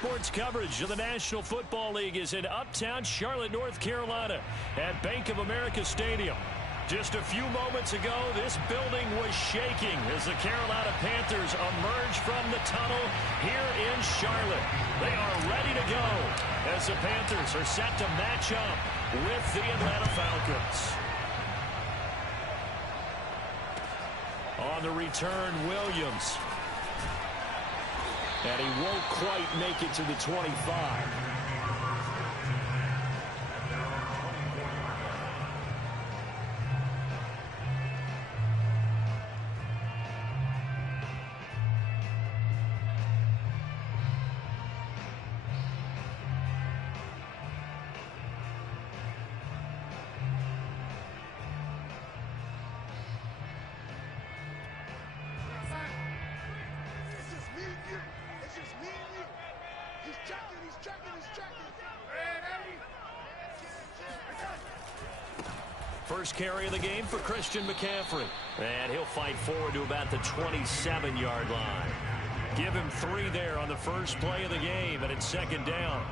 Sports coverage of the National Football League is in uptown Charlotte, North Carolina at Bank of America Stadium. Just a few moments ago, this building was shaking as the Carolina Panthers emerge from the tunnel here in Charlotte. They are ready to go as the Panthers are set to match up with the Atlanta Falcons. On the return, Williams. And he won't quite make it to the 25. First carry of the game for Christian McCaffrey. And he'll fight forward to about the 27-yard line. Give him 3 there on the first play of the game, and it's second down.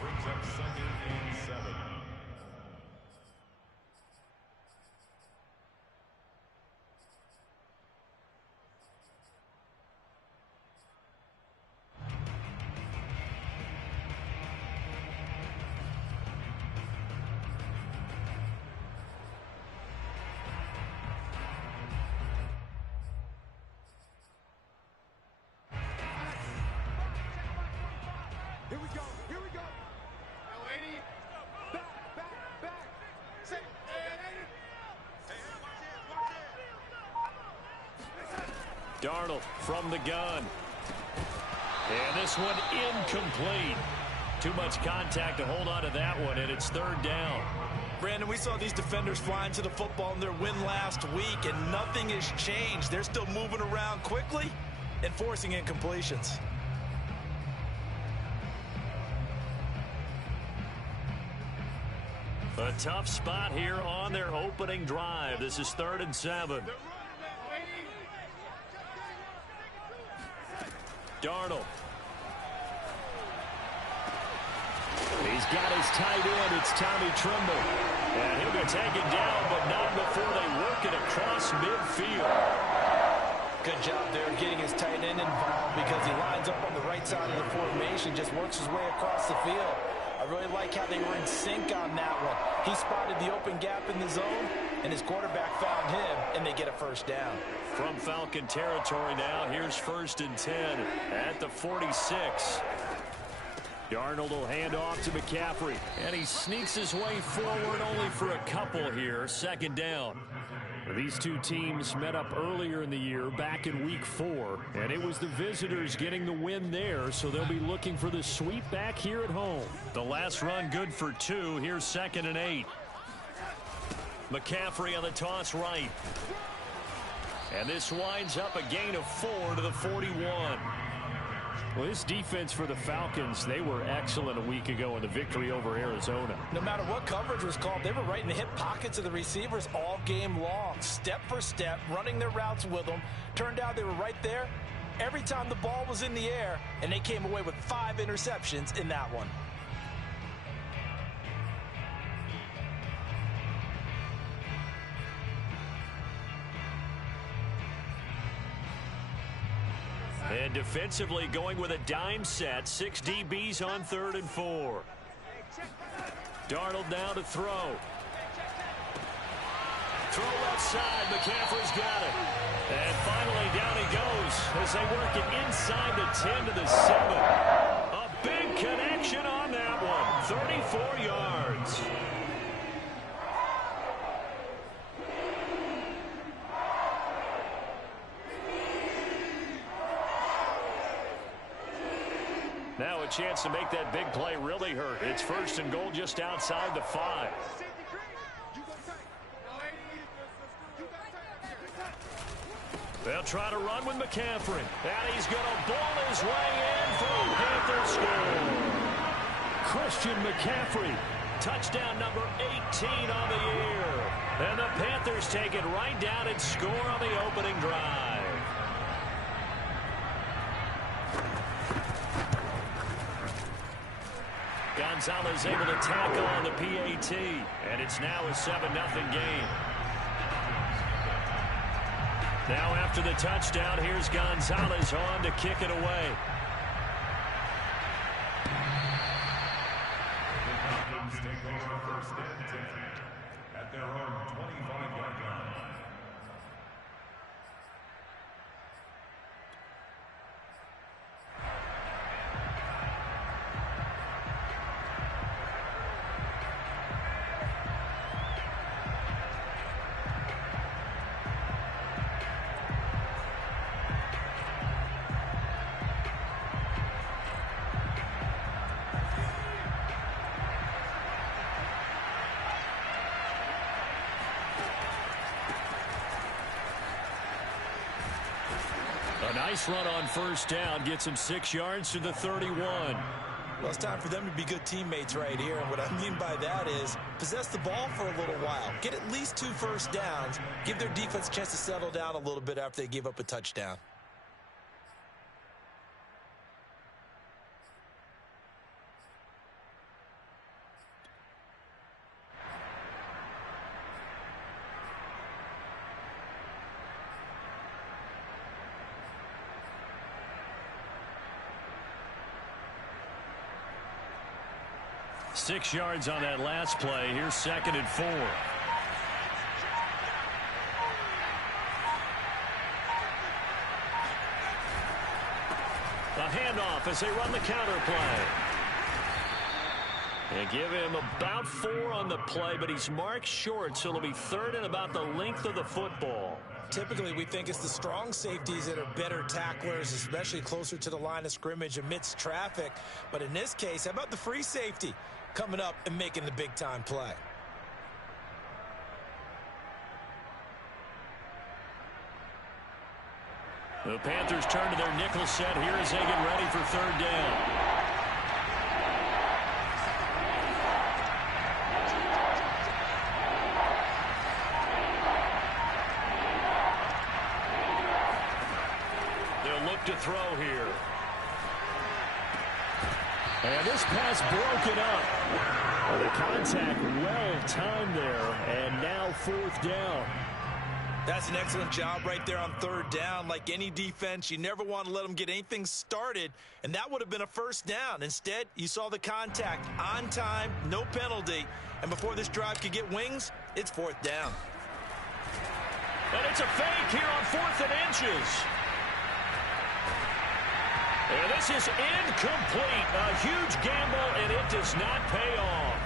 Brings up 2nd and 7. Here we go. Now, lady. Back. Say, Darnold from the gun. And this one incomplete. Too much contact to hold on to that one, and it's third down. Brandon, we saw these defenders flying to the football in their win last week, and nothing has changed. They're still moving around quickly and forcing incompletions. A tough spot here on their opening drive. This is 3rd and 7. Darnold. He's got his tight end. It's Tommy Tremble. And he'll be taken down, but not before they work it across midfield. Good job there getting his tight end involved because he lines up on the right side of the formation, just works his way across the field. I really like how they were in sync on that one. He spotted the open gap in the zone, and his quarterback found him, and they get a first down. From Falcon territory now, here's 1st and 10 at the 46. Darnold will hand off to McCaffrey, and he sneaks his way forward only for a couple here. 2nd down. These two teams met up earlier in the year back in week 4, and it was the visitors getting the win there, so they'll be looking for the sweep back here at home. The last run good for 2. Here's 2nd and 8. McCaffrey on the toss right. And this winds up a gain of 4 to the 41. Well, this defense for the Falcons, they were excellent a week ago in the victory over Arizona. No matter what coverage was called, they were right in the hip pockets of the receivers all game long, step for step, running their routes with them. Turned out they were right there every time the ball was in the air, and they came away with 5 interceptions in that one. And defensively going with a dime set. 6 DBs on 3rd and 4. Darnold now to throw. Throw left side. McCaffrey's got it. And finally down he goes as they work it inside the 10 to the 7. A big connection on that one. 34 yards. Now a chance to make that big play really hurt. It's 1st and goal just outside the 5. They'll try to run with McCaffrey. And he's going to ball his way in for a Panther score. Christian McCaffrey, touchdown number 18 on the year. And the Panthers take it right down and score on the opening drive. Gonzalez able to tackle on the PAT. And it's now a 7-0 game. Now after the touchdown, here's Gonzalez on to kick it away. Take over first and 10 at their own 25-yard line. A nice run on first down gets him 6 yards to the 31. Well, it's time for them to be good teammates right here. And what I mean by that is possess the ball for a little while. Get at least 2 first downs. Give their defense a chance to settle down a little bit after they give up a touchdown. Six yards on that last play. Here's 2nd and 4. A handoff as they run the counter play. They give him about 4 on the play, but he's marked short, so it'll be 3rd and about the length of the football. Typically, we think it's the strong safeties that are better tacklers, especially closer to the line of scrimmage amidst traffic. But in this case, how about the free safety coming up and making the big-time play? The Panthers turn to their nickel set here as they get ready for 3rd down. They'll look to throw here. And this pass broken up. Well, the contact well timed there, and now 4th down. That's an excellent job right there on 3rd down. Like any defense, you never want to let them get anything started, and that would have been a 1st down. Instead, you saw the contact on time, no penalty, and before this drive could get wings, it's 4th down. And it's a fake here on 4th and inches. And this is incomplete. A huge gamble, and it does not pay off.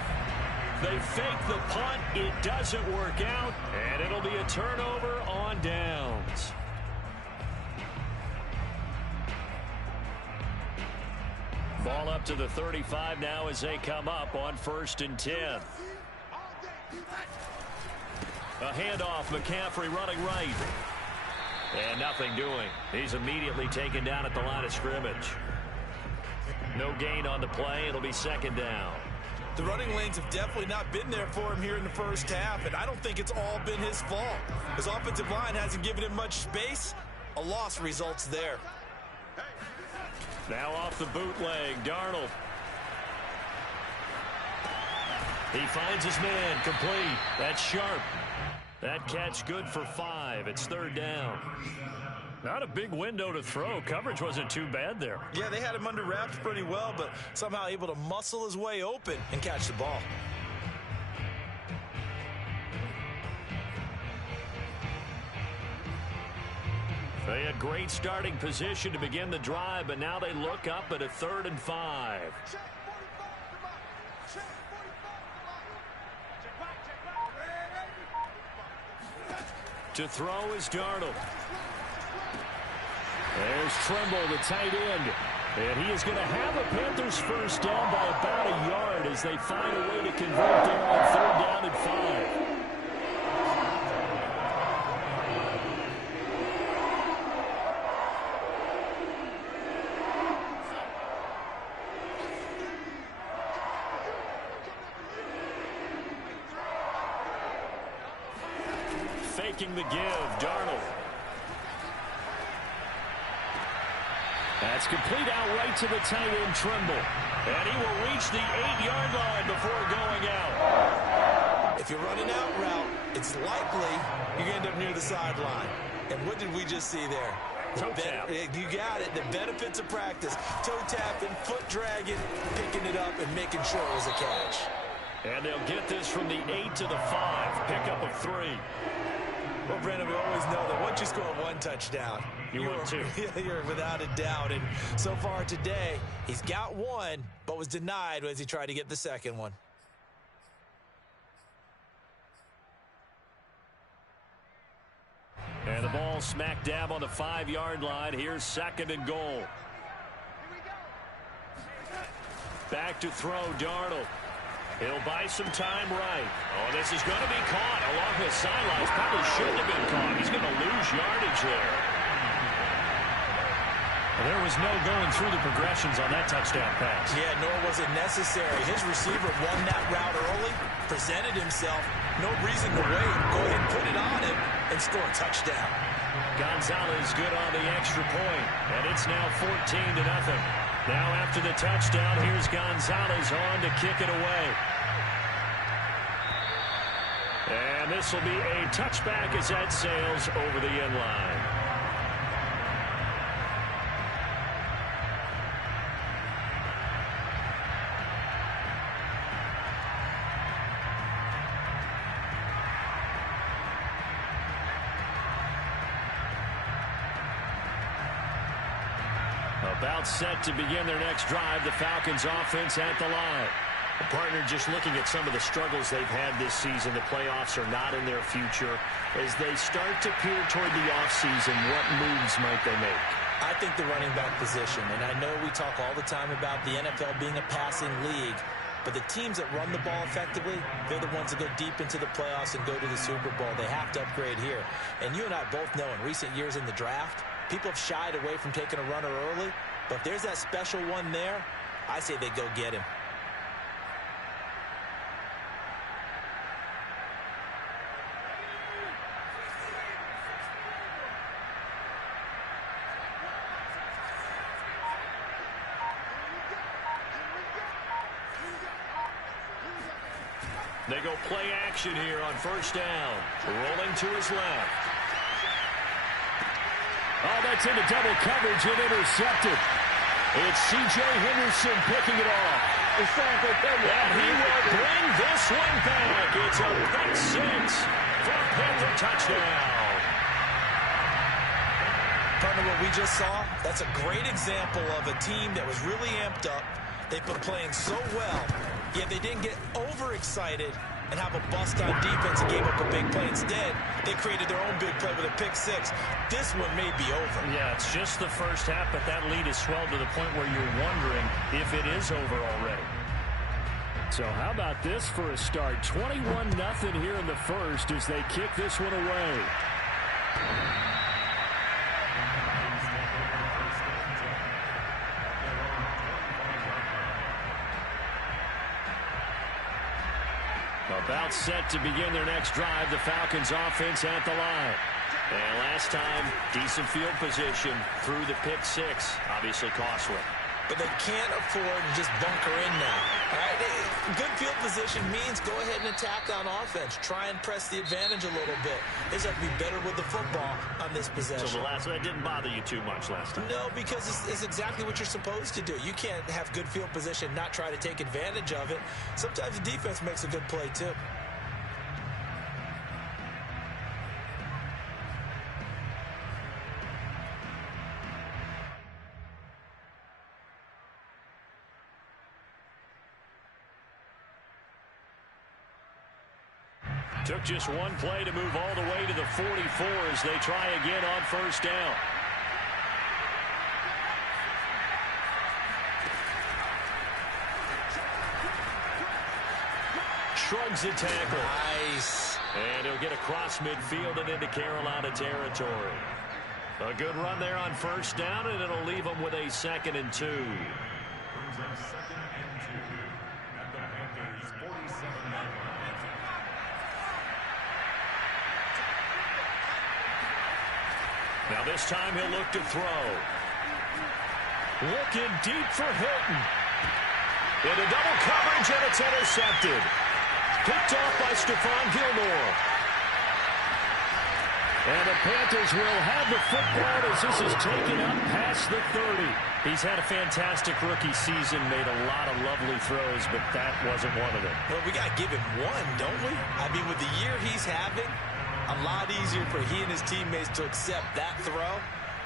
They fake the punt. It doesn't work out, and it'll be a turnover on downs. Ball up to the 35 now as they come up on 1st and 10. A handoff, McCaffrey running right. And nothing doing. He's immediately taken down at the line of scrimmage. No gain on the play. It'll be 2nd down. The running lanes have definitely not been there for him here in the first half, and I don't think it's all been his fault. His offensive line hasn't given him much space. A loss results there. Now off the bootleg, Darnold. He finds his man, complete. That's sharp. That catch good for 5. It's 3rd down. Not a big window to throw. Coverage wasn't too bad there. Yeah, they had him under wraps pretty well, but somehow able to muscle his way open and catch the ball. They had great starting position to begin the drive, but now they look up at a 3rd and 5. To throw is Darnold. There's Tremble, the tight end. And he is going to have a Panthers 1st down by about a yard as they find a way to convert there on 3rd down and 5. Faking the give, Darnold. That's complete out right to the tight end, Trimble. And he will reach the 8-yard line before going out. If you're running out route, it's likely you're going to end up near the sideline. And what did we just see there? Toe tap. You got it. The benefits of practice. Toe tapping, foot dragging, picking it up, and making sure it was a catch. And they'll get this from the 8 to the 5. Pickup of 3. Well, Brandon, we always know that once you score one touchdown, you're two. You're without a doubt. And so far today, he's got one, but was denied as he tried to get the second one. And the ball smack dab on the 5-yard line. Here's 2nd and goal. Back to throw, Darnold. He'll buy some time right. Oh, this is going to be caught along the sidelines. Probably shouldn't have been caught. He's going to lose yardage there. Well, there was no going through the progressions on that touchdown pass. Yeah, nor was it necessary. His receiver won that route early, presented himself. No reason to wait. Go ahead and put it on him and score a touchdown. Gonzalez good on the extra point, and it's now 14-0. Now after the touchdown, here's Gonzalez on to kick it away. And this will be a touchback as that sails over the end line. About set to begin their next drive, the Falcons offense at the line. A partner just looking at some of the struggles they've had this season. The playoffs are not in their future. As they start to peer toward the offseason, what moves might they make? I think the running back position, and I know we talk all the time about the NFL being a passing league, but the teams that run the ball effectively, they're the ones that go deep into the playoffs and go to the Super Bowl. They have to upgrade here. And you and I both know in recent years in the draft, people have shied away from taking a runner early. But if there's that special one there, I say they go get him. They go play action here on first down. Rolling to his left. Oh, that's into double coverage and intercepted. It's C.J. Henderson picking it off. And he will bring this one back. It's a pick 6 for a Panther touchdown. Partner, what we just saw, that's a great example of a team that was really amped up. They've been playing so well, yet they didn't get overexcited and have a bust on defense and gave up a big play. Instead, they created their own big play with a pick 6. This one may be over. Yeah, it's just the first half, but that lead is swelled to the point where you're wondering if it is over already. So how about this for a start? 21-0 here in the first as they kick this one away. About set to begin their next drive, the Falcons offense at the line. And last time, decent field position through the pick 6. Obviously costly. But they can't afford to just bunker in now. All right? Good field position means go ahead and attack on offense. Try and press the advantage a little bit. They just have to be better with the football on this possession. So the last one didn't bother you too much last time. No, because it's exactly what you're supposed to do. You can't have good field position, not try to take advantage of it. Sometimes the defense makes a good play too. Took just one play to move all the way to the 44 as they try again on first down. Shrugs the tackle. Nice. And he'll get across midfield and into Carolina territory. A good run there on first down, and it'll leave them with a 2nd and 2. Now this time he'll look to throw. Looking deep for Hilton. Into double coverage, and it's intercepted. Picked off by Stephon Gilmore. And the Panthers will have the football as this is taken up past the 30. He's had a fantastic rookie season, made a lot of lovely throws, but that wasn't one of them. Well, we got to give him one, don't we? I mean, with the year he's having, a lot easier for he and his teammates to accept that throw,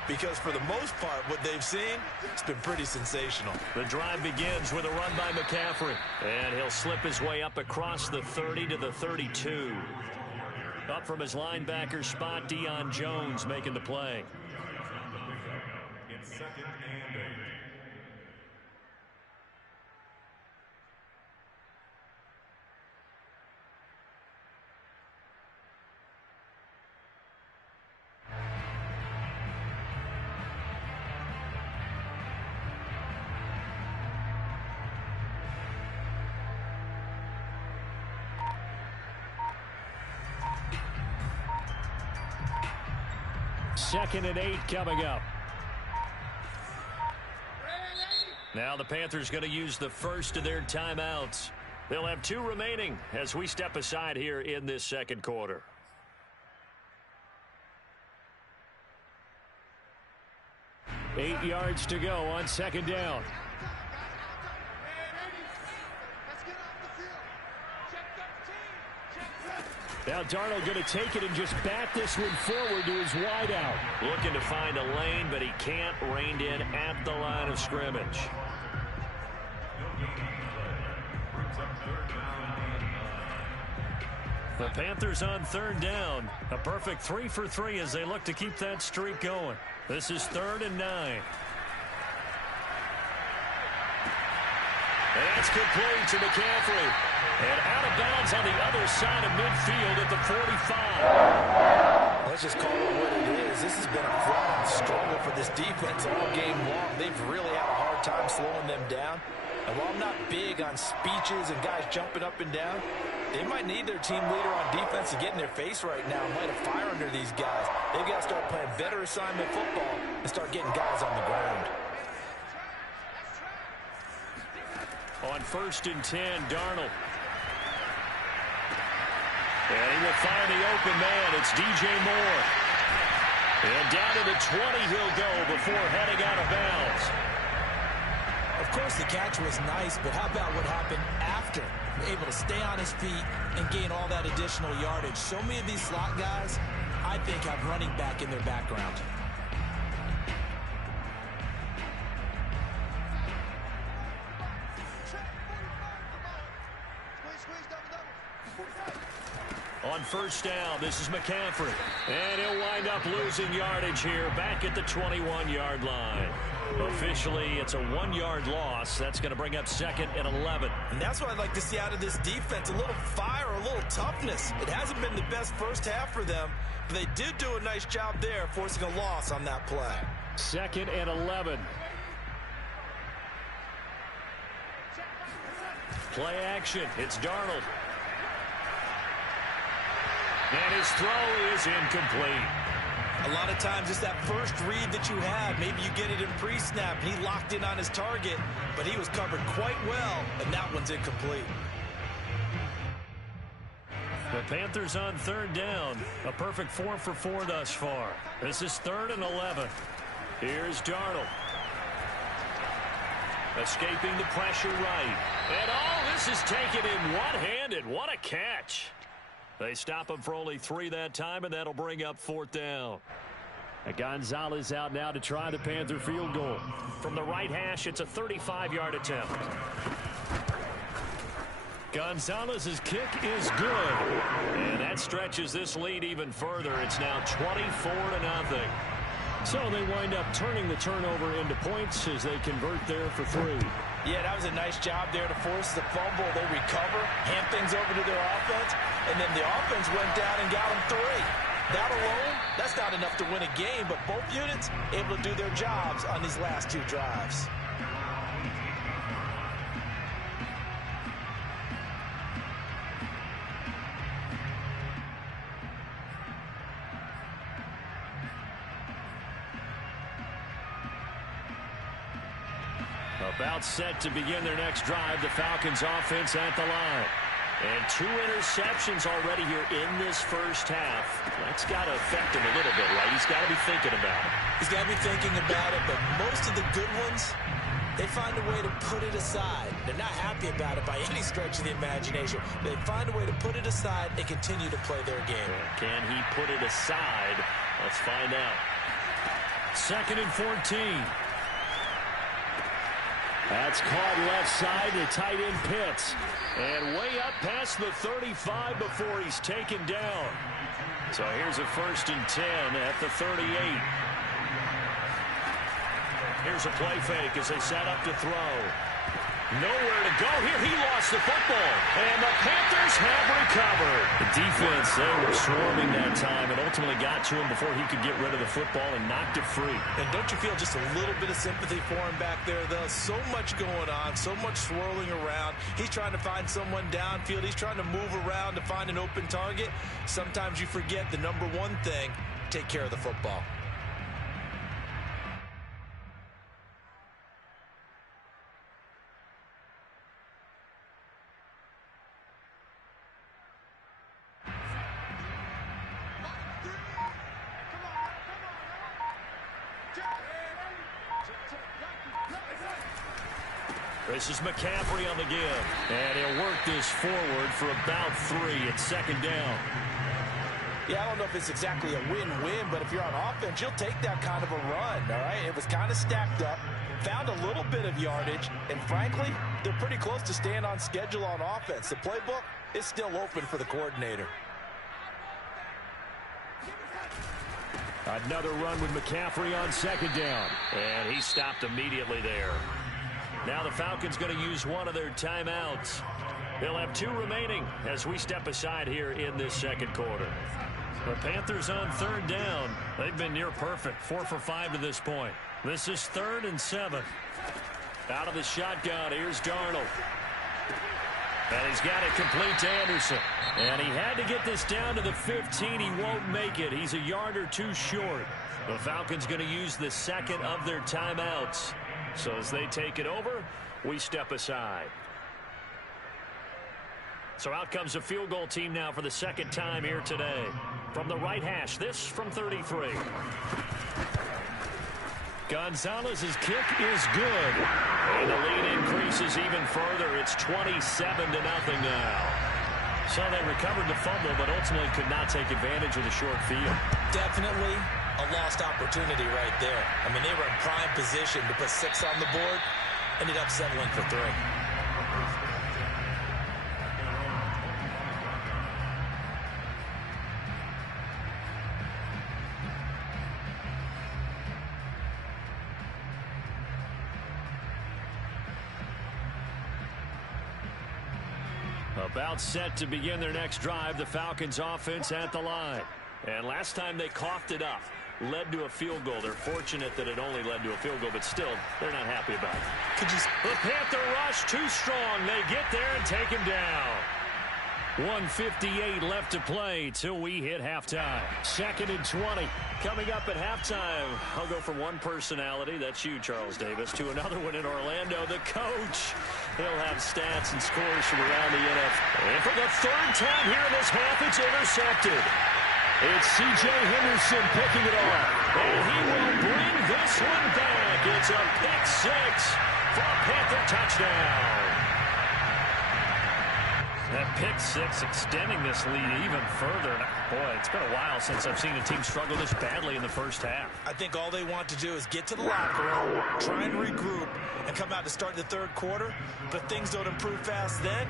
because for the most part, what they've seen, it's been pretty sensational. The drive begins with a run by McCaffrey, and he'll slip his way up across the 30 to the 32. Up from his linebacker spot, Deion Jones making the play. It's 2nd and 8. Second and 8 coming up. Now the Panthers going to use the first of their timeouts. They'll have 2 remaining as we step aside here in this second quarter. Eight yards to go on second down. Now Darnold going to take it and just bat this one forward to his wideout. Looking to find a lane, but he can't. Reined in at the line of scrimmage. The Panthers on third down. A perfect 3 for 3 as they look to keep that streak going. This is 3rd and 9. And that's complete to McCaffrey. And out of bounds on the other side of midfield at the 45. Let's just call it what it is. This has been a flat struggle for this defense all game long. They've really had a hard time slowing them down. And while I'm not big on speeches and guys jumping up and down, they might need their team leader on defense to get in their face right now and light a fire under these guys. They've got to start playing better assignment football and start getting guys on the ground. On 1st and 10, Darnold. And he will find the open man. It's DJ Moore. And down to the 20 he'll go before heading out of bounds. Of course, the catch was nice, but how about what happened after? Able to stay on his feet and gain all that additional yardage. So many of these slot guys, I think, have running back in their background. On 1st down, this is McCaffrey. And he'll wind up losing yardage here back at the 21-yard line. Officially, it's a 1-yard loss. That's going to bring up 2nd and 11. And that's what I'd like to see out of this defense, a little fire, a little toughness. It hasn't been the best first half for them, but they did do a nice job there, forcing a loss on that play. 2nd and 11. Play action. It's Darnold. And his throw is incomplete. A lot of times it's that first read that you have. Maybe you get it in pre-snap, and he locked in on his target, but he was covered quite well, and that one's incomplete. The Panthers on 3rd down. A perfect 4 for 4 thus far. This is 3rd and 11. Here's Darnold. Escaping the pressure right. And this is taken in one-handed. What a catch. They stop him for only 3 that time, and that'll bring up 4th down. And Gonzalez out now to try the Panther field goal. From the right hash, it's a 35-yard attempt. Gonzalez's kick is good. And that stretches this lead even further. It's now 24-0. So they wind up turning the turnover into points as they convert there for 3. Yeah, that was a nice job there to force the fumble. They recover, hand things over to their offense, and then the offense went down and got them 3. That alone, that's not enough to win a game, but both units able to do their jobs on these last 2 drives. About set to begin their next drive, the Falcons offense at the line. And 2 interceptions already here in this first half. That's got to affect him a little bit, right? He's got to be thinking about it. He's got to be thinking about it, but most of the good ones, they find a way to put it aside. They're not happy about it by any stretch of the imagination. They find a way to put it aside and continue to play their game. Can he put it aside? Let's find out. 2nd and 14. That's caught left side to tight end Pitts. And way up past the 35 before he's taken down. So here's a 1st and 10 at the 38. Here's a play fake as they set up to throw. Nowhere to go here. He lost the football. And the Panthers have recovered. The defense, they were swarming that time and ultimately got to him before he could get rid of the football and knocked it free. And don't you feel just a little bit of sympathy for him back there, though? So much going on, so much swirling around. He's trying to find someone downfield. He's trying to move around to find an open target. Sometimes you forget the number one thing, take care of the football. This is McCaffrey on the give. And he'll work this forward for about 3 at 2nd down. Yeah, I don't know if it's exactly a win-win, but if you're on offense, you'll take that kind of a run, all right? It was kind of stacked up, found a little bit of yardage, and frankly, they're pretty close to staying on schedule on offense. The playbook is still open for the coordinator. Another run with McCaffrey on 2nd down. And he stopped immediately there. Now the Falcons going to use one of their timeouts. They'll have 2 remaining as we step aside here in this 2nd quarter. The Panthers on 3rd down. They've been near perfect. 4 for 5 to this point. This is 3rd and 7. Out of the shotgun, here's Darnold. And he's got it complete to Anderson. And he had to get this down to the 15. He won't make it. He's a yard or 2 short. The Falcons going to use the 2nd of their timeouts. So as they take it over, we step aside. So out comes a field goal team now for the 2nd time here today. From the right hash, this from 33. Gonzalez's kick is good. And the lead increases even further. It's 27-0 now. So they recovered the fumble, but ultimately could not take advantage of the short field. Definitely a lost opportunity right there. I mean, they were in prime position to put 6 on the board, ended up settling for 3. About set to begin their next drive, the Falcons offense at the line. And last time they coughed it up, led to a field goal. They're fortunate that it only led to a field goal, but still, they're not happy about it. The Panther rush too strong. They get there and take him down. 1:58 left to play till we hit halftime. 2nd and 20. Coming up at halftime, I'll go from one personality, that's you, Charles Davis, to another one in Orlando, the coach. He'll have stats and scores from around the NFL. And for the 3rd time here in this half, it's intercepted. It's C.J. Henderson picking it off. And he will bring this one back. It's a pick 6 for a Panther touchdown. That pick 6 extending this lead even further. Boy, it's been a while since I've seen a team struggle this badly in the first half. I think all they want to do is get to the locker room, try and regroup, and come out to start the 3rd quarter. But if things don't improve fast then,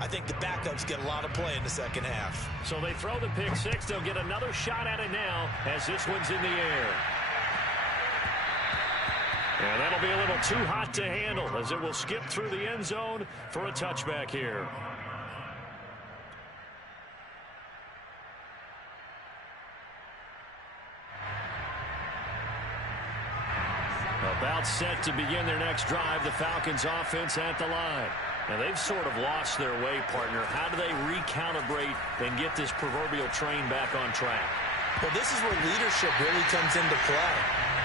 I think the backups get a lot of play in the 2nd half. So they throw the pick 6. They'll get another shot at it now as this one's in the air. And that'll be a little too hot to handle as it will skip through the end zone for a touchback here. About set to begin their next drive, the Falcons offense at the line. Now they've sort of lost their way, partner. How do they recalibrate and get this proverbial train back on track? Well, this is where leadership really comes into play.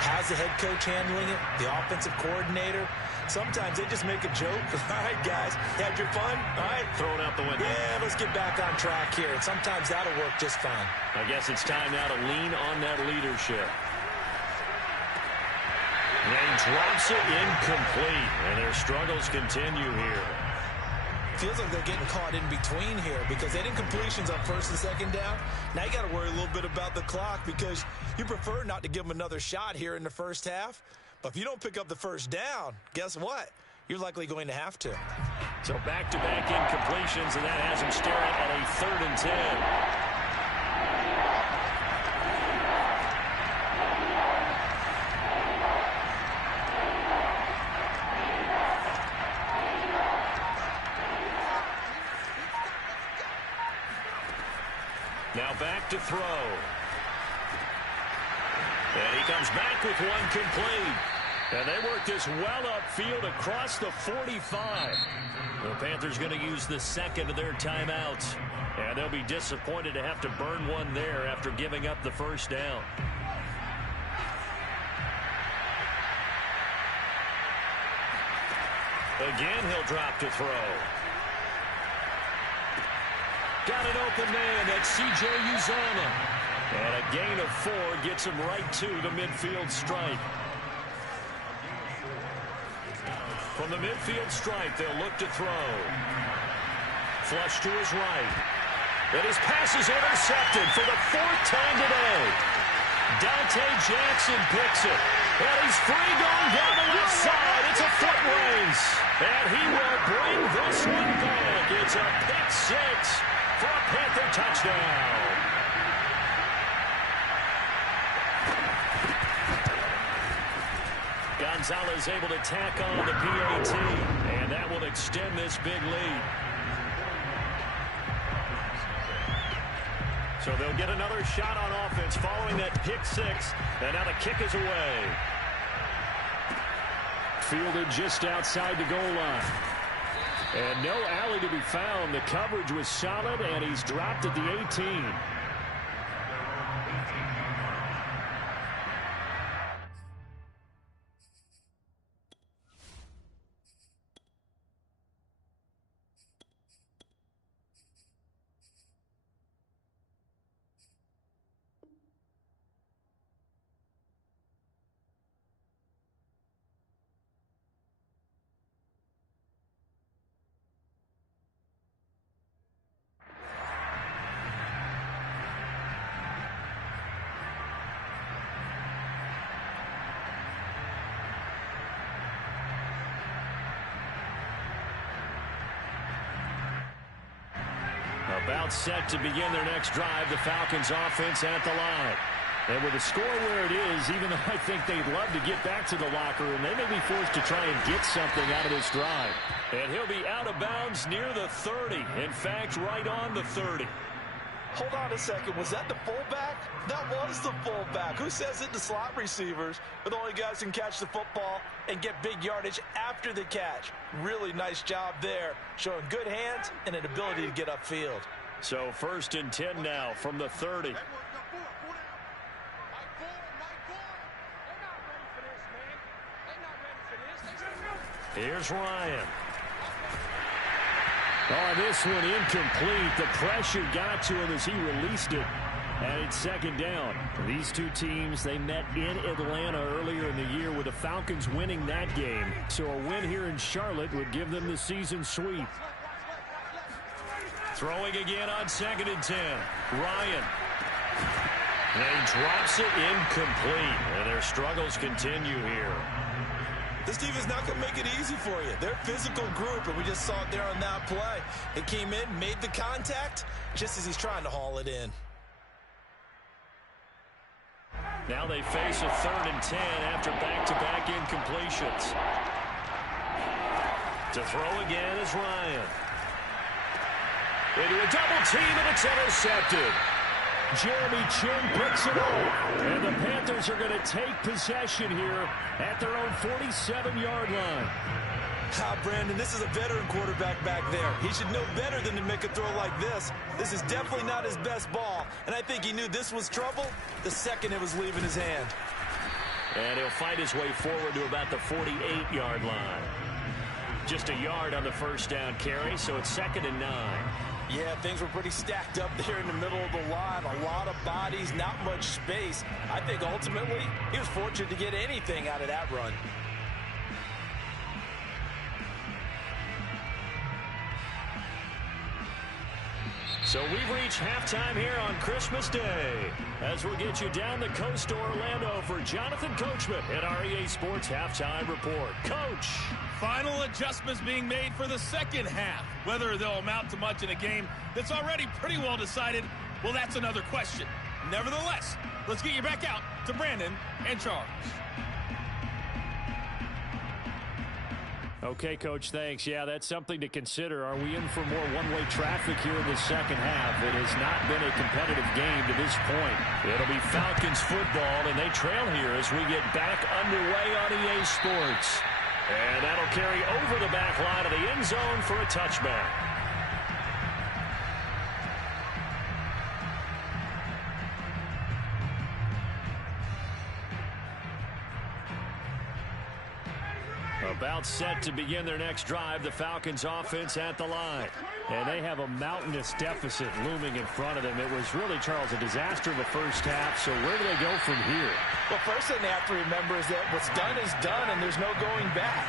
How's the head coach handling it? The offensive coordinator? Sometimes they just make a joke. All right, guys, had your fun? All right. Throw it out the window. Yeah, let's get back on track here. And sometimes that'll work just fine. I guess it's time now to lean on that leadership. They drops it incomplete, and their struggles continue here. Feels like they're getting caught in between here because they didn't completions on first and second down. Now you got to worry a little bit about the clock because you prefer not to give them another shot here in the first half. But if you don't pick up the first down, guess what? You're likely going to have to. So back-to-back incompletions, and that has him staring at a 3rd and 10. Now back to throw. And he comes back with one complete. And they work this well upfield across the 45. The Panthers going to use the second of their timeouts. And they'll be disappointed to have to burn one there after giving up the first down. Again, he'll drop to throw. Got an open man. That's C.J. Uzomah. And a gain of 4 gets him right to the midfield stripe. From the midfield stripe, they'll look to throw. Flush to his right. And his pass is intercepted for the 4th time today. Dante Jackson picks it. And he's free going down the left side. It's a foot race. And he will bring this one back. It's a pick 6 for a Panther touchdown. Gonzalez able to tack on the PAT, and that will extend this big lead. So they'll get another shot on offense following that pick 6, and now the kick is away. Fielded just outside the goal line. And no alley to be found. The coverage was solid, and he's dropped at the 18. About set to begin their next drive, the Falcons offense at the line. And with the score where it is, even though I think they'd love to get back to the locker room, they may be forced to try and get something out of this drive. And he'll be out of bounds near the 30. In fact, right on the 30. Hold on a second. Was that the fullback? That was the fullback. Who says it to slot receivers? But the only guys who can catch the football and get big yardage after the catch. Really nice job there, showing good hands and an ability to get upfield. So 1st and 10 now from the 30. Here's Ryan. Oh, this one incomplete. The pressure got to him as he released it. And it's 2nd down. These two teams, they met in Atlanta earlier in the year with the Falcons winning that game. So a win here in Charlotte would give them the season sweep. Throwing again on 2nd and 10. Ryan. And drops it incomplete. And their struggles continue here. This team is not going to make it easy for you. They're a physical group, and we just saw it there on that play. It came in, made the contact, just as he's trying to haul it in. Now they face a 3rd and 10 after back-to-back incompletions. To throw again is Ryan. Into a double team, and it's intercepted. Jeremy Chinn picks it up. And the Panthers are going to take possession here at their own 47-yard line. Brandon, this is a veteran quarterback back there. He should know better than to make a throw like this. This is definitely not his best ball, and I think he knew this was trouble the second it was leaving his hand. And he'll fight his way forward to about the 48-yard line. Just a yard on the first down carry, so it's 2nd and 9. Yeah, things were pretty stacked up there in the middle of the line. A lot of bodies, not much space. I think ultimately he was fortunate to get anything out of that run. So we've reached halftime here on Christmas Day. As we'll get you down the coast to Orlando for Jonathan Coachman at our EA Sports Halftime Report. Coach. Final adjustments being made for the second half. Whether they'll amount to much in a game that's already pretty well decided, well, that's another question. Nevertheless, let's get you back out to Brandon and Charles. Okay, Coach, thanks. Yeah, that's something to consider. Are we in for more one-way traffic here in the second half? It has not been a competitive game to this point. It'll be Falcons football, and they trail here as we get back underway on EA Sports. And that'll carry over the back line of the end zone for a touchback. About set to begin their next drive, the Falcons offense at the line. And they have a mountainous deficit looming in front of them. It was really, Charles, a disaster of the first half. So where do they go from here? Well, first thing they have to remember is that what's done is done and there's no going back.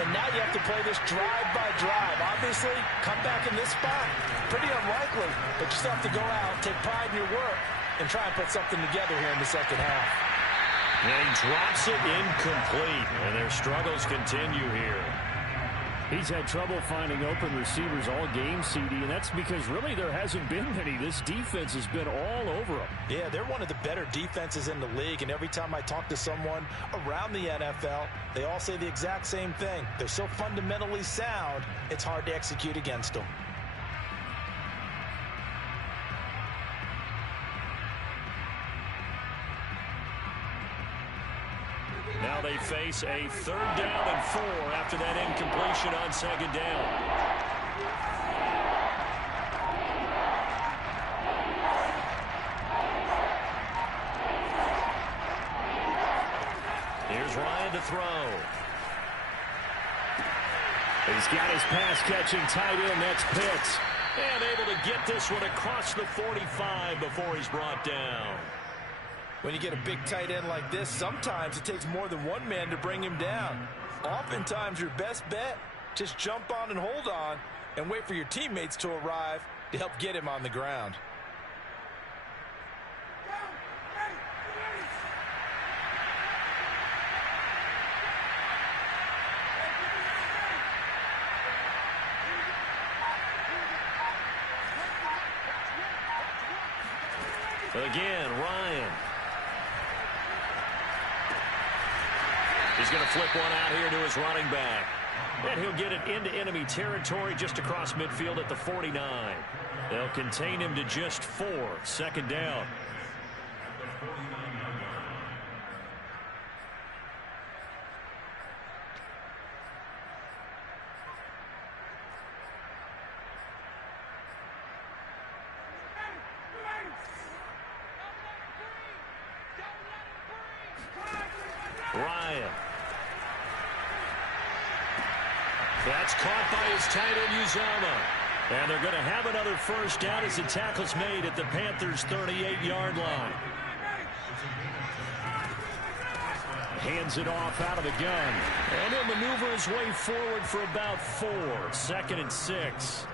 And now you have to play this drive by drive. Obviously, come back in this spot, pretty unlikely. But you still have to go out, take pride in your work, and try and put something together here in the second half. And he drops it incomplete, and their struggles continue here. He's had trouble finding open receivers all game, CD, and that's because really there hasn't been many. This defense has been all over them. Yeah, they're one of the better defenses in the league, and every time I talk to someone around the NFL, they all say the exact same thing. They're so fundamentally sound, it's hard to execute against them. Now they face a 3rd down and 4 after that incompletion on 2nd down. Here's Ryan to throw. He's got his pass-catching tight end. That's Pitts. And able to get this one across the 45 before he's brought down. When you get a big tight end like this, sometimes it takes more than one man to bring him down. Oftentimes, your best bet, just jump on and hold on and wait for your teammates to arrive to help get him on the ground. Again, Ryan. He's going to flip one out here to his running back. And he'll get it into enemy territory just across midfield at the 49. They'll contain him to just 4. 2nd down. Ryan. That's caught by his tight end, Uzomah. And they're going to have another first down as the tackle's made at the Panthers' 38-yard line. Hands it off out of the gun. And he'll maneuver his way forward for about 4. 2nd and 6.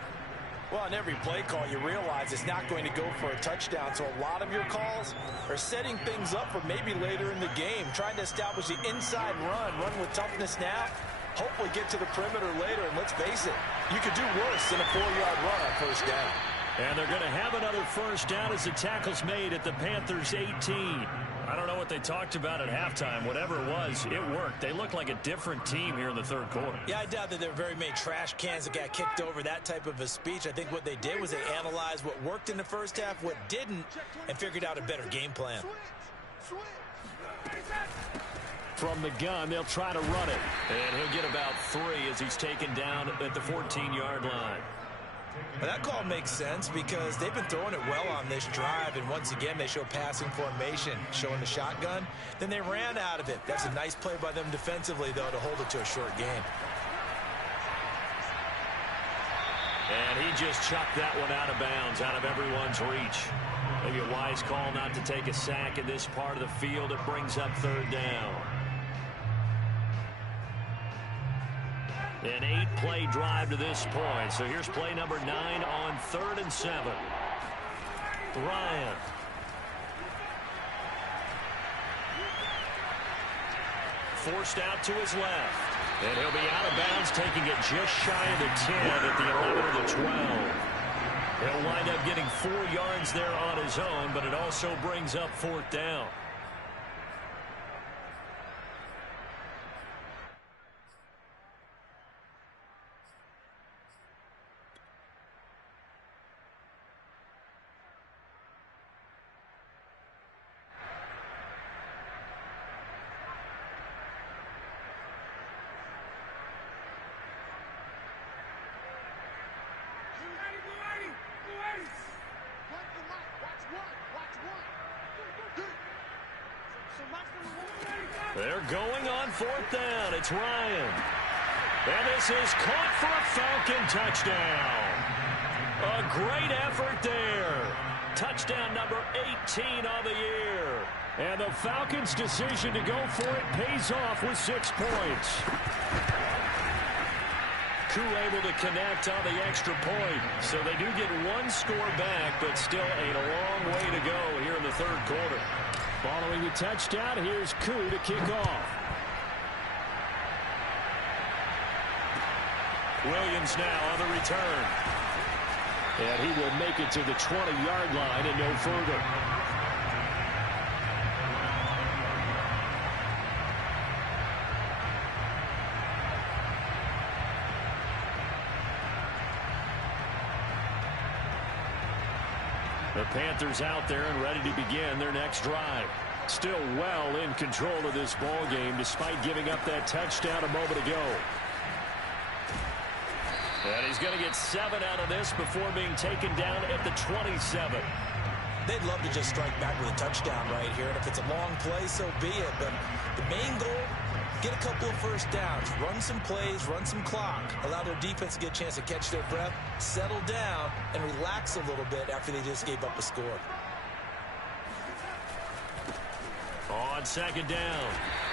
Well, on every play call, you realize it's not going to go for a touchdown. So a lot of your calls are setting things up for maybe later in the game, trying to establish the inside run with toughness now, hopefully get to the perimeter later. And let's face it, you could do worse than a 4-yard run on first down. And they're going to have another first down as the tackle's made at the Panthers' 18. I don't know what they talked about at halftime. Whatever it was, it worked. They look like a different team here in the 3rd quarter. Yeah, I doubt that there were very many trash cans that got kicked over, that type of a speech. I think what they did was they analyzed what worked in the first half, what didn't, and figured out a better game plan. From the gun, they'll try to run it. And he'll get about 3 as he's taken down at the 14-yard line. Well, that call makes sense because they've been throwing it well on this drive, and once again they show passing formation, showing the shotgun. Then they ran out of it. That's a nice play by them defensively, though, to hold it to a short gain. And he just chucked that one out of bounds, out of everyone's reach. Maybe a wise call not to take a sack in this part of the field. It brings up third down. An 8-play drive to this point. So here's play number 9 on 3rd and 7. Ryan. Forced out to his left. And he'll be out of bounds, taking it just shy of the 10 at the 11 or the 12. He'll wind up getting 4 yards there on his own, but it also brings up 4th down. They're going on 4th down. It's Ryan. And this is caught for a Falcon touchdown. A great effort there. Touchdown number 18 on the year. And the Falcons' decision to go for it pays off with 6 points. Koo able to connect on the extra point. So they do get 1 score back, but still a long way to go here in the 3rd quarter. Following the touchdown, here's Koo to kick off. Williams now on the return. And he will make it to the 20-yard line and no further. The Panthers out there and ready to begin their next drive. Still well in control of this ball game despite giving up that touchdown a moment ago. And he's going to get 7 out of this before being taken down at the 27. They'd love to just strike back with a touchdown right here, and if it's a long play, so be it. But the main goal, get a couple of first downs, run some plays, run some clock, allow their defense to get a chance to catch their breath, settle down, and relax a little bit after they just gave up a score. On 2nd down,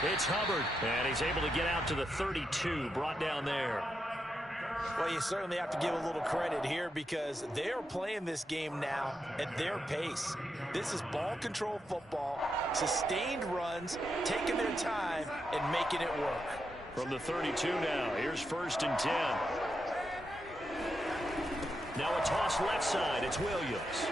it's Hubbard, and he's able to get out to the 32, brought down there. Well, you certainly have to give a little credit here because they're playing this game now at their pace. This is ball control football, sustained runs, taking their time, and making it work. From the 32 now, here's 1st and 10. Now a toss left side, it's Williams.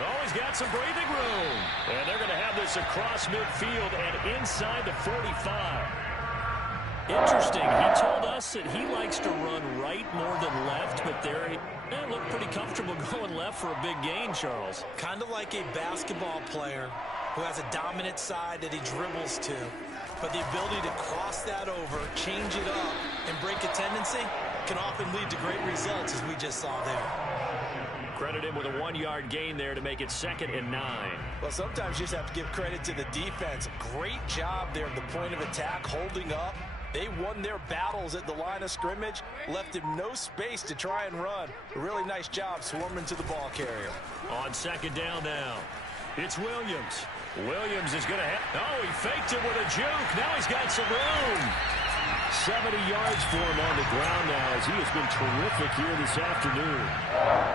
Oh, he's got some breathing room. And they're going to have this across midfield and inside the 45. Interesting. He told us that he likes to run right more than left, but there he looked pretty comfortable going left for a big gain, Charles. Kind of like a basketball player who has a dominant side that he dribbles to, but the ability to cross that over, change it up, and break a tendency can often lead to great results, as we just saw there. Credit him with a 1-yard gain there to make it 2nd and 9. Well, sometimes you just have to give credit to the defense. Great job there at the point of attack, holding up. They won their battles at the line of scrimmage, left him no space to try and run. A really nice job swarming to the ball carrier. On 2nd down now, it's Williams. Williams is going to have... Oh, he faked it with a juke. Now he's got some room. 70 yards for him on the ground now as he has been terrific here this afternoon.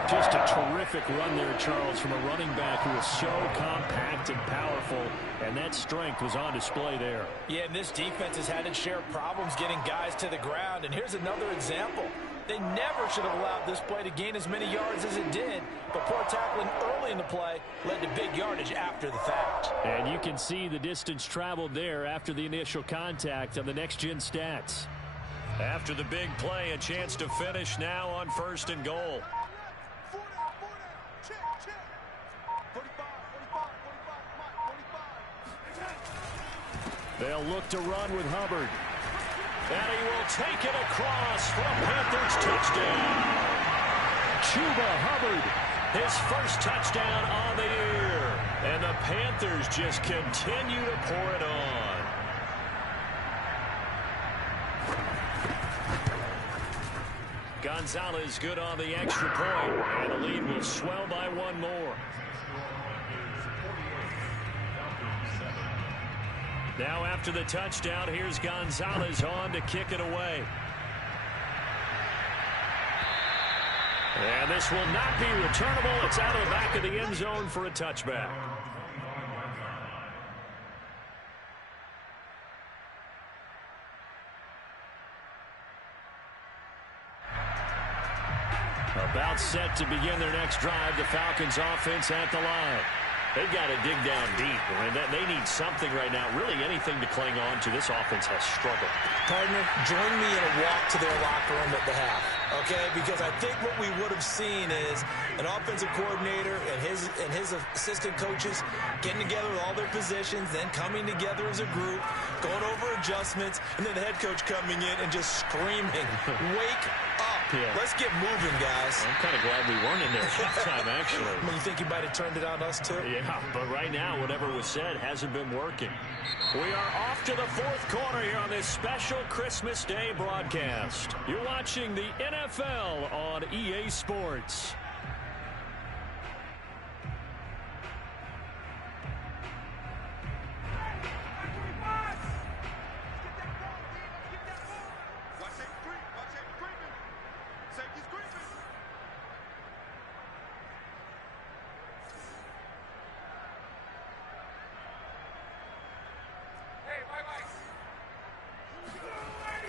Just a terrific run there, Charles, from a running back who is so compact and powerful, and that strength was on display there. Yeah, and this defense has had its share of problems getting guys to the ground, and here's another example. They never should have allowed this play to gain as many yards as it did, but poor tackling early in the play led to big yardage after the fact. And you can see the distance traveled there after the initial contact on the next-gen stats. After the big play, a chance to finish now on 1st and goal. 4 down, check. 45, 45. They'll look to run with Hubbard. And he will take it across for a Panthers touchdown. Chuba Hubbard, his first touchdown on the year. And the Panthers just continue to pour it on. Gonzalez good on the extra point, and the lead will swell by one more. Now after the touchdown, here's Gonzalez on to kick it away. And this will not be returnable. It's out of the back of the end zone for a touchback. About set to begin their next drive. The Falcons offense at the line. They've got to dig down deep, and they need something right now, really anything to cling on to. This offense has struggled. Partner, join me in a walk to their locker room at the half, okay? Because I think what we would have seen is an offensive coordinator and his assistant coaches getting together with all their positions, then coming together as a group, going over adjustments, and then the head coach coming in and just screaming, wake up. Yeah. Let's get moving, guys. I'm kind of glad we weren't in there that time, actually. I mean, you think you might have turned it on us, too? Yeah, but right now, whatever was said hasn't been working. We are off to the fourth quarter here on this special Christmas Day broadcast. You're watching the NFL on EA Sports.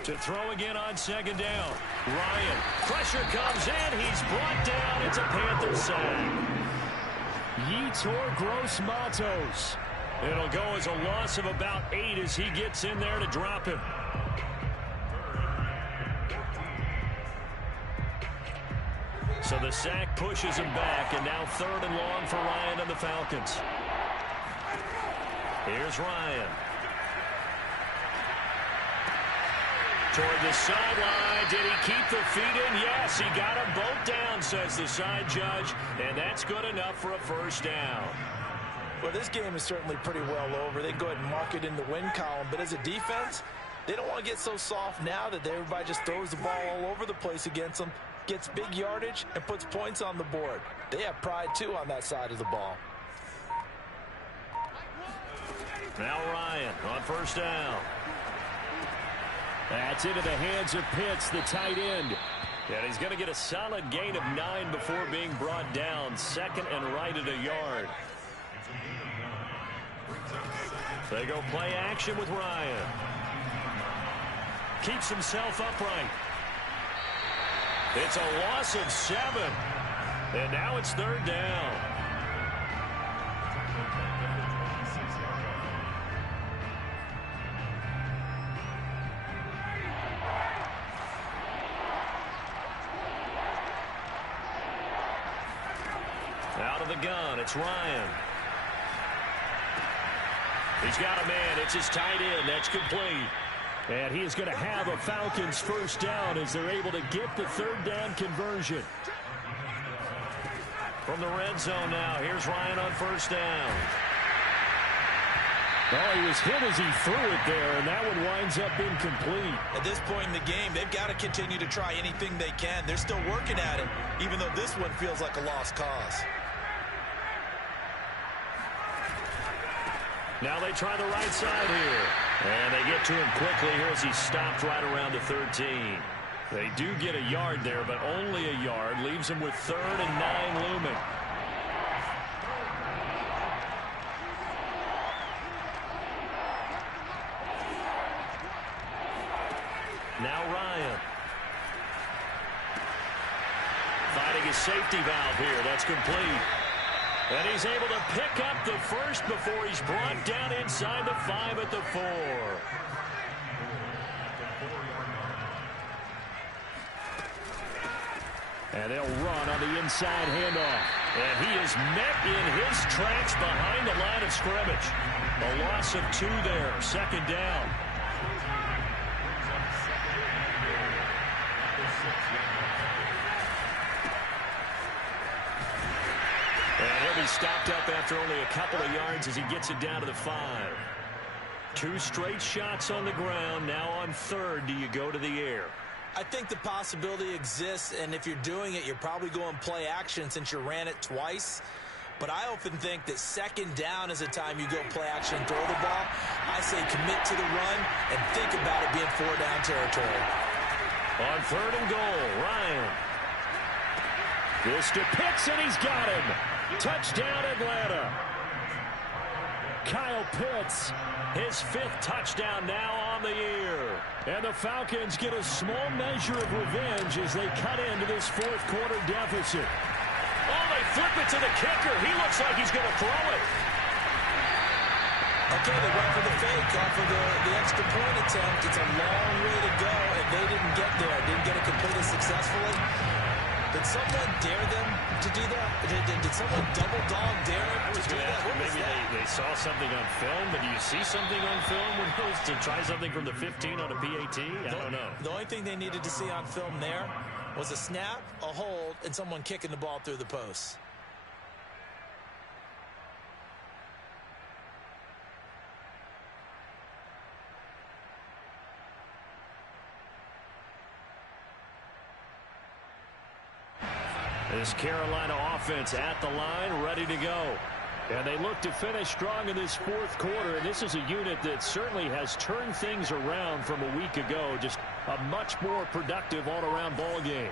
To throw again on second down. Ryan. Pressure comes in. He's brought down. It's a Panther sack. Yetur Gross-Matos. It'll go as a loss of about 8 as he gets in there to drop him. So the sack pushes him back, and now 3rd and long for Ryan and the Falcons. Here's Ryan. Toward the sideline. Did he keep the feet in? Yes, he got them both down, says the side judge, and that's good enough for a first down. Well, this game is certainly pretty well over. They can go ahead and mark it in the win column, but as a defense, they don't want to get so soft now that everybody just throws the ball all over the place against them, gets big yardage, and puts points on the board. They have pride, too, on that side of the ball. Now Ryan on first down. That's into the hands of Pitts, the tight end. And he's going to get a solid gain of 9 before being brought down. 2nd and right at a yard. They go play action with Ryan. Keeps himself upright. It's a loss of 7. And now it's 3rd down. Out of the gun, it's Ryan. He's got a man. It's his tight end. That's complete. And he is going to have a Falcons first down as they're able to get the 3rd down conversion. From the red zone now, here's Ryan on first down. Oh, he was hit as he threw it there, and that one winds up incomplete. At this point in the game, they've got to continue to try anything they can. They're still working at it, even though this one feels like a lost cause. Now they try the right side here. And they get to him quickly here as he stopped right around the 13. They do get a yard there, but only a yard. Leaves him with 3rd and 9 looming. Now Ryan. Fighting his safety valve here. That's complete. And he's able to pick up the first before he's brought down inside the 5 at the 4. And they'll run on the inside handoff. And he is met in his tracks behind the line of scrimmage. A loss of 2 there. 2nd down. And he'll be stopped up after only a couple of yards as he gets it down to the 5. 2 straight shots on the ground. Now on 3rd, do you go to the air? I think the possibility exists, and if you're doing it, you're probably going play action since you ran it twice. But I often think that 2nd down is the time you go play action and throw the ball. I say commit to the run and think about it being 4-down territory. On 3rd and goal, Ryan. This to Pitts, and he's got him. Touchdown, Atlanta. Kyle Pitts, his 5th touchdown now on the year. And the Falcons get a small measure of revenge as they cut into this 4th quarter deficit. Oh, they flip it to the kicker. He looks like he's going to throw it. Okay, they went for the fake off of the extra point attempt. It's a long way to go, and they didn't get there. Didn't get it completed successfully. Did someone dare them to do that? Did someone double dog dare them to do that? Maybe they saw something on film, but do you see something on film when it goes to try something from the 15 on a PAT? I don't know. The only thing they needed to see on film there was a snap, a hold, and someone kicking the ball through the post. This Carolina offense at the line, ready to go. And they look to finish strong in this 4th quarter. And this is a unit that certainly has turned things around from a week ago. Just a much more productive all-around ball game.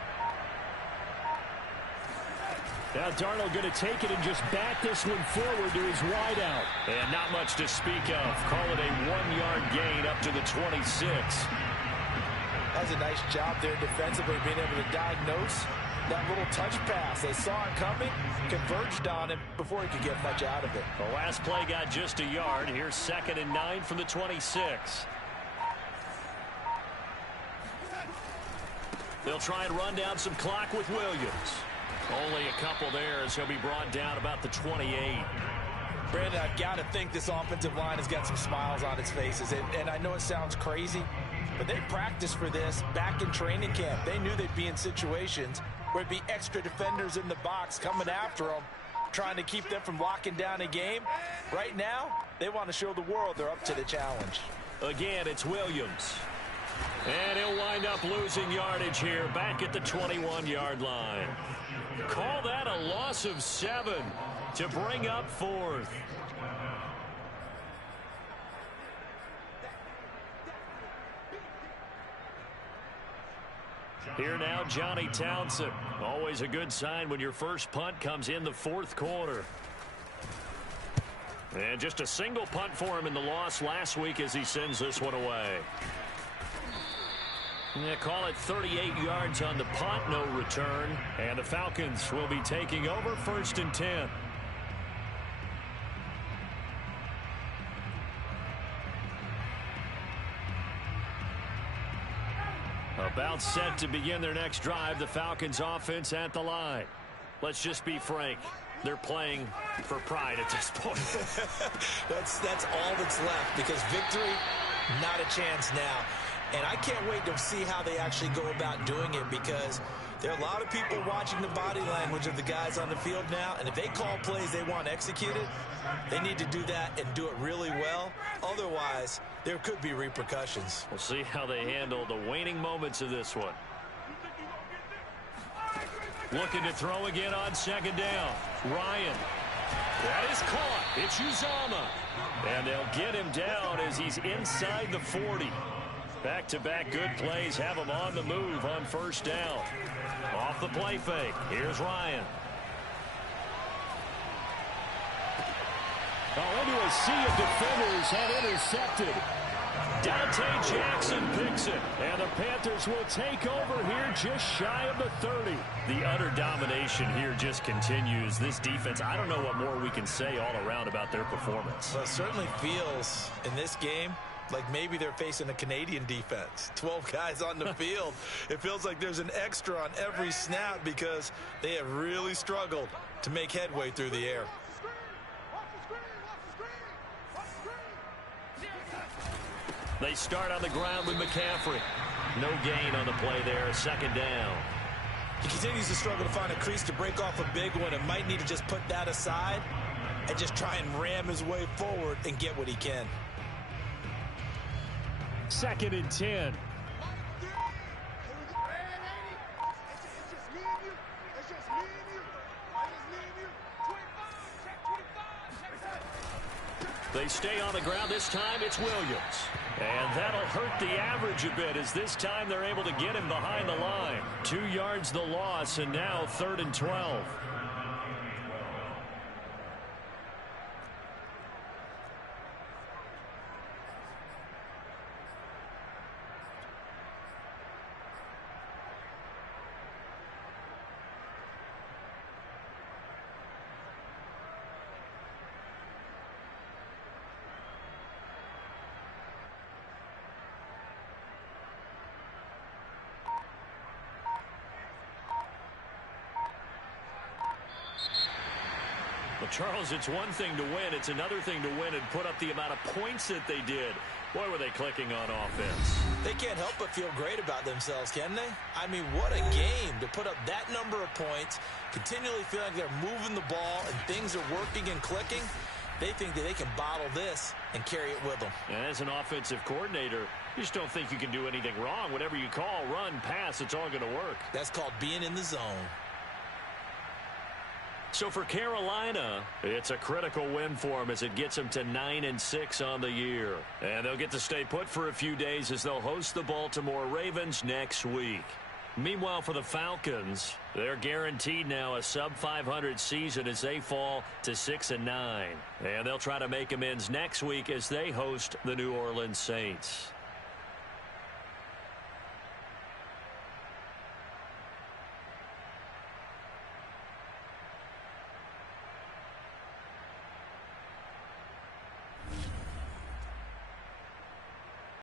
Now Darnold going to take it and just bat this one forward to his wideout. And not much to speak of. Call it a 1-yard gain up to the 26. That was a nice job there defensively, being able to diagnose that little touch pass. They saw it coming, converged on him before he could get much out of it. The last play got just a yard. Here's 2nd and 9 from the 26. They'll try and run down some clock with Williams. Only a couple there as he'll be brought down about the 28. Brandon, I've got to think this offensive line has got some smiles on its faces. And I know it sounds crazy, but they practiced for this back in training camp. They knew they'd be in situations where it'd be extra defenders in the box coming after them, trying to keep them from locking down a game. Right now, they want to show the world they're up to the challenge. Again, it's Williams. And he'll wind up losing yardage here back at the 21-yard line. Call that a loss of 7 to bring up 4th. Here now, Johnny Townsend. Always a good sign when your first punt comes in the 4th quarter. And just a single punt for him in the loss last week as he sends this one away. They call it 38 yards on the punt, no return. And the Falcons will be taking over 1st and 10. About set to begin their next drive, the Falcons offense at the line. Let's just be frank. They're playing for pride at this point. That's all that's left, because victory, not a chance now. And I can't wait to see how they actually go about doing it, because there are a lot of people watching the body language of the guys on the field now, and if they call plays they want executed, they need to do that and do it really well. Otherwise, there could be repercussions. We'll see how they handle the waning moments of this one. Looking to throw again on 2nd down. Ryan. That is caught. It's Uzomah. And they'll get him down as he's inside the 40. Back-to-back good plays have him on the move on 1st down. Off the play fake. Here's Ryan. Into a sea of defenders and intercepted. Dante Jackson picks it. And the Panthers will take over here just shy of the 30. The utter domination here just continues. This defense, I don't know what more we can say all around about their performance. Well, it certainly feels in this game like maybe they're facing a Canadian defense. 12 guys on the field. It feels like there's an extra on every snap because they have really struggled to make headway through the air. They start on the ground with McCaffrey. No gain on the play there. Second down. He continues to struggle to find a crease to break off a big one and might need to just put that aside and just try and ram his way forward and get what he can. 2nd and 10. They stay on the ground. This time it's Williams. And that'll hurt the average a bit as this time they're able to get him behind the line. 2 yards the loss, and now 3rd and 12. Well, Charles, it's one thing to win. It's another thing to win and put up the amount of points that they did. Boy, were they clicking on offense. They can't help but feel great about themselves, can they? I mean, what a game to put up that number of points, continually feel like they're moving the ball and things are working and clicking. They think that they can bottle this and carry it with them. And as an offensive coordinator, you just don't think you can do anything wrong. Whatever you call, run, pass, it's all going to work. That's called being in the zone. So for Carolina, it's a critical win for them as it gets them to 9-6 on the year. And they'll get to stay put for a few days as they'll host the Baltimore Ravens next week. Meanwhile, for the Falcons, they're guaranteed now a sub-500 season as they fall to 6-9. And they'll try to make amends next week as they host the New Orleans Saints.